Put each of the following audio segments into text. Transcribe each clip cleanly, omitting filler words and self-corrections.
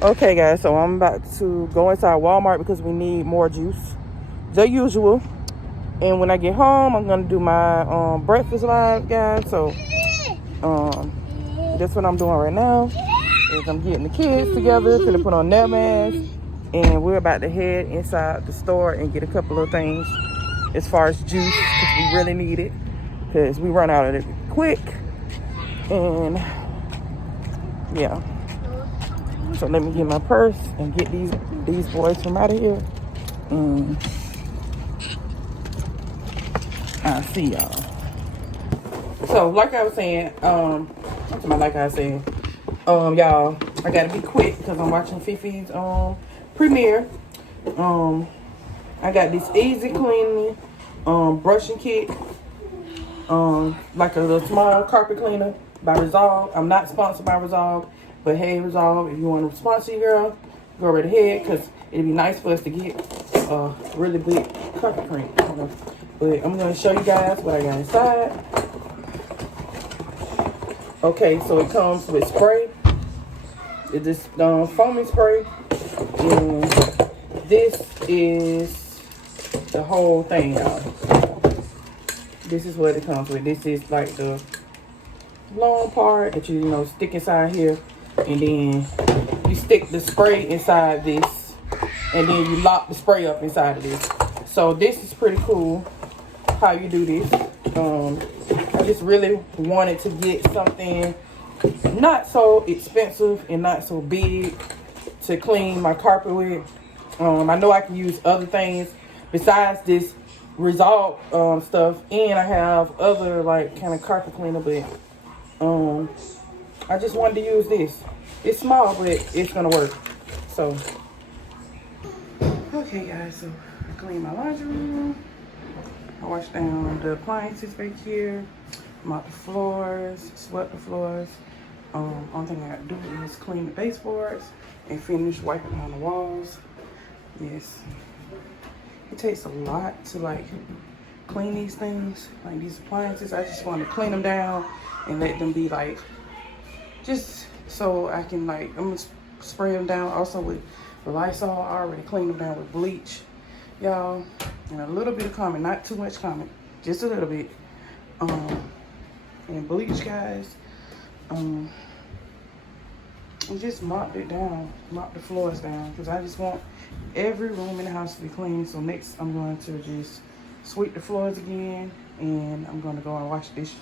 Okay, guys, so I'm about to go inside Walmart because we need more juice, the usual. And when I get home, I'm gonna do my breakfast live, guys. So that's what I'm doing right now. Is I'm getting the kids together, gonna put on their masks, and we're about to head inside the store and get a couple of things as far as juice because we really need it because we run out of it quick. And yeah. So let me get my purse and get these boys from out of here. And I'll see y'all. So like I was saying, y'all, I gotta be quick because I'm watching Fifi's premiere. I got this easy cleaning brushing kit, like a little small carpet cleaner by Resolve. I'm not sponsored by Resolve. But hey, Resolve, if you want to sponsor your girl, go right ahead, because it'd be nice for us to get a really big carpet clean. But I'm going to show you guys what I got inside. Okay, so it comes with spray. It's this foaming spray. And this is the whole thing, y'all. This is what it comes with. This is like the long part that you stick inside here. And then you stick the spray inside this, and then you lock the spray up inside of this. So this is pretty cool how you do this. I just really wanted to get something not so expensive and not so big to clean my carpet with. I know I can use other things besides this Resolve stuff, and I have other like kind of carpet cleaner, but I just wanted to use this. It's small, but it's gonna work. So, okay, guys. So I clean my laundry room. I wash down the appliances back here, mop the floors, swept the floors. Only thing I gotta do is clean the baseboards and finish wiping down the walls. Yes, it takes a lot to like clean these things, like these appliances. I just want to clean them down and let them be like just so I can I'm gonna spray them down also with Lysol. I already cleaned them down with bleach, y'all, and a little bit of Comet, not too much Comet, just a little bit, and bleach, guys, and just mop it down, mop the floors down, because I just want every room in the house to be clean. So next I'm going to just sweep the floors again, and I'm going to go and wash dishes.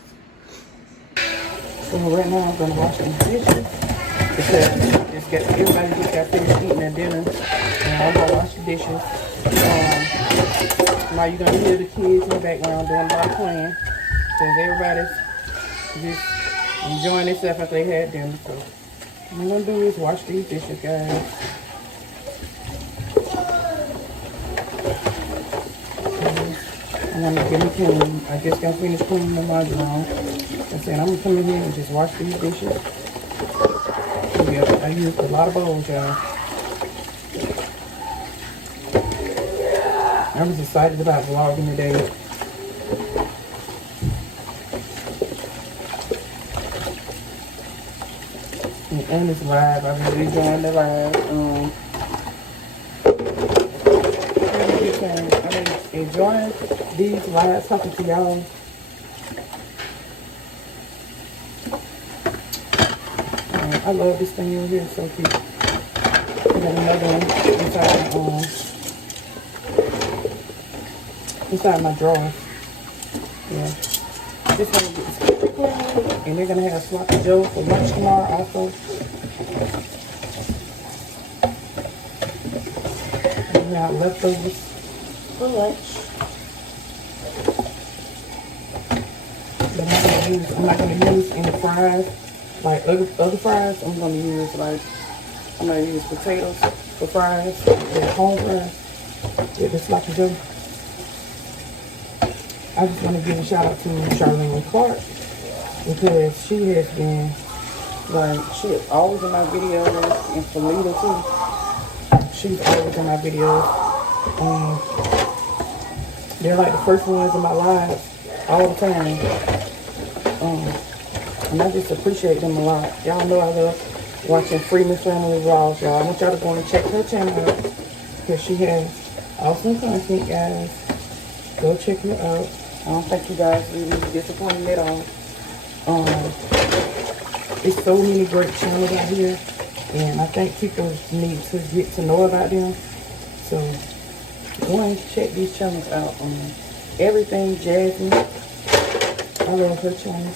So right now I'm gonna wash these dishes because everybody just got finished eating their dinner, and I'm gonna wash the dishes. Now you're gonna hear the kids in the background doing a lot of playing because everybody's just enjoying themselves after they had dinner. So what I'm gonna do is wash these dishes, guys. I want to get them clean. I just got finished cleaning the laundry room. I said I'm gonna come in here and just wash these dishes. Yeah, I used a lot of bowls, y'all. I was excited about vlogging today. And it's live. I've been enjoying the live. I've been enjoying these lives, talking to y'all. I love this thing over here, it's so cute. I got another one inside my drawer. Yeah. This one gets, and they're gonna have Sloppy Joe for lunch tomorrow also. And we got leftovers for lunch. But I'm not gonna use any fries. Like other fries, I'm gonna use potatoes for fries, the home fries, with the Sloppy Joe. I just want to give a shout out to Charlene Clark because she has been she's always in my videos, and Felita too. She's always in my videos. They're like the first ones in my lives all the time. And I just appreciate them a lot. Y'all know I love watching Freeman Family Vlogs, y'all. I want y'all to go and check her channel out because she has awesome content, guys. Go check her out. I don't think you guys will be disappointed at all. There's so many great channels out here, and I think people need to get to know about them. So go and check these channels out. Everything Jasmine. I love her channel.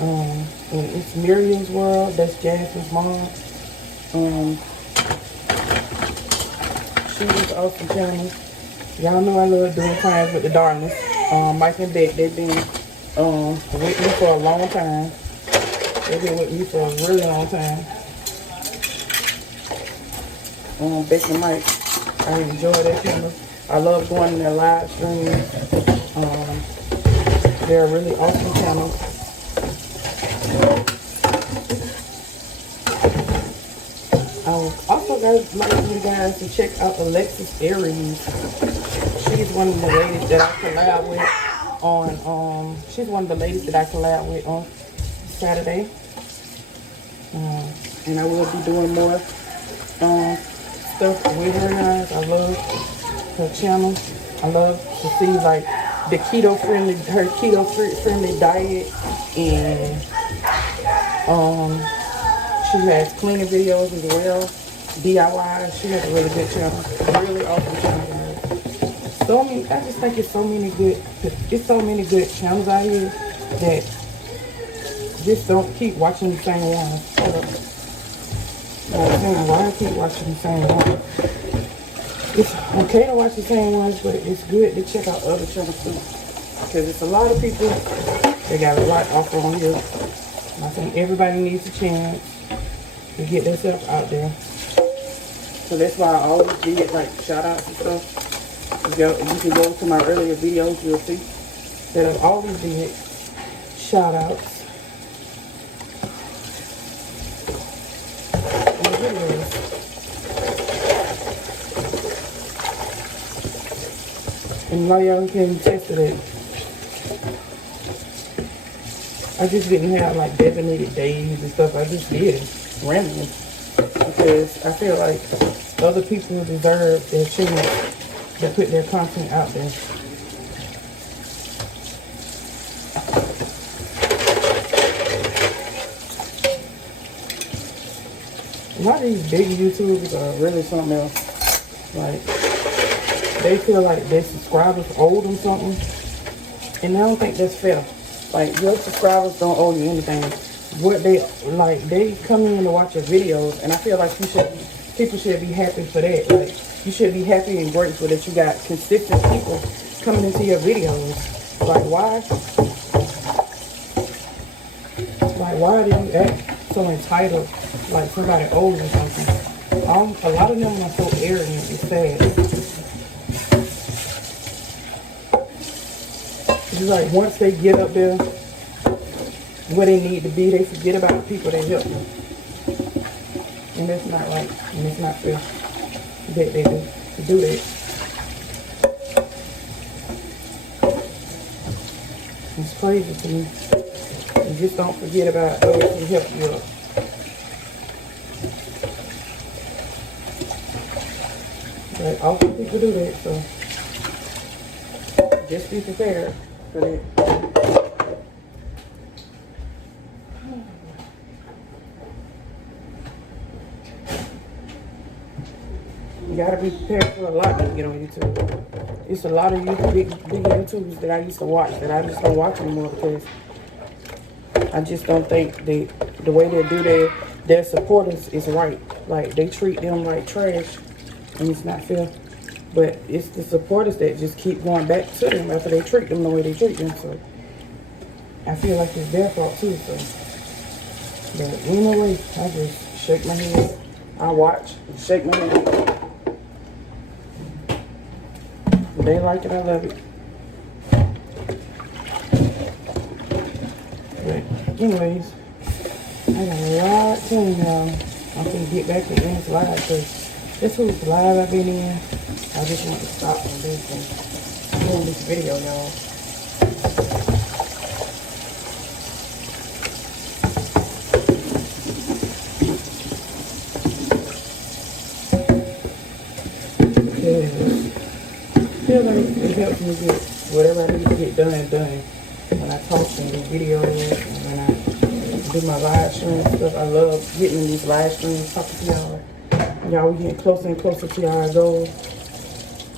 And it's Miriam's World. That's Jasmine's mom. She was awesome channel. Y'all know I love doing times with the Darlings. Mike and Beck, they've been with me for a long time. They've been with me for a really long time. Beck and Mike, I enjoy their channel. I love going in their live streams. They're a really awesome channel. I also like you guys to check out Alexis Aries. She's one of the ladies that I collab with on she's one of the ladies that I collab with on Saturday. And I will be doing more stuff with her, guys. I love her channel. I love to see like the keto friendly diet, and she has cleaning videos as well, DIY. She has a really good channel, really awesome channel. So many, I just think it's so many good channels out here that just don't keep watching the same ones. Hold up. Why I keep watching the same ones? It's okay to watch the same ones, but it's good to check out other channels too. Because it's a lot of people that got a lot offer on here. And I think everybody needs a chance to get themselves out there. So that's why I always did like shout outs and stuff. You can go to my earlier videos, you'll see that I've always did shout outs. And now y'all can test it. I just didn't have like designated days and stuff. I just did it randomly because I feel like other people deserve their chance to put their content out there. A lot of these big YouTubers are really something else. Like, they feel like their subscribers owe them something, and I don't think that's fair. Like, your subscribers don't owe you anything. What they like, they come in to watch your videos, and I feel like people should be happy for that. Like, you should be happy and grateful that you got consistent people coming into your videos. Like, why do you act so entitled, like somebody owes you something? A lot of them are so arrogant. It's sad. It's like once they get up there where they need to be, they forget about the people that help them. And that's not right. And it's not fair that they do that. It's crazy to me. You just don't forget about those who help you up. But often people do that, so just be prepared for that. You gotta be prepared for a lot when you get on YouTube. It's a lot of big YouTubers that I used to watch that I just don't watch anymore because I just don't think the way they do their supporters is right. Like, they treat them like trash, and it's not fair. But it's the supporters that just keep going back to them after they treat them the way they treat them. So I feel like it's their fault too. So, but anyway, I just shake my head. I watch and shake my head. If they like it, I love it. But anyways, I got a lot to tell y'all. I'm gonna get back to Ian's live because this was live I've been in. I just want to stop and do some doing this video, y'all. because I feel like it helps me get whatever I need to get done. When I talk and do videos and when I do my live stream stuff, I love getting in these live streams, talking to y'all. Y'all, we getting closer and closer to our goals.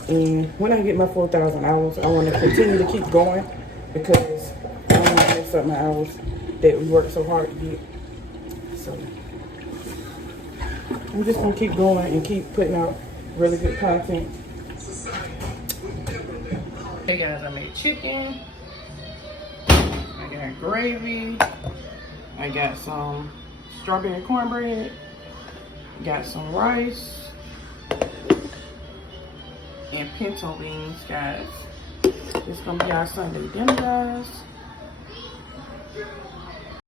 And when I get my 4,000 hours, I want to continue to keep going because I don't want to mess up my hours that we work so hard to get. So I'm just going to keep going and keep putting out really good content. Hey guys, I made chicken. I got gravy. I got some strawberry cornbread. Got some rice. And pinto beans, guys. It's gonna be our Sunday dinner, guys.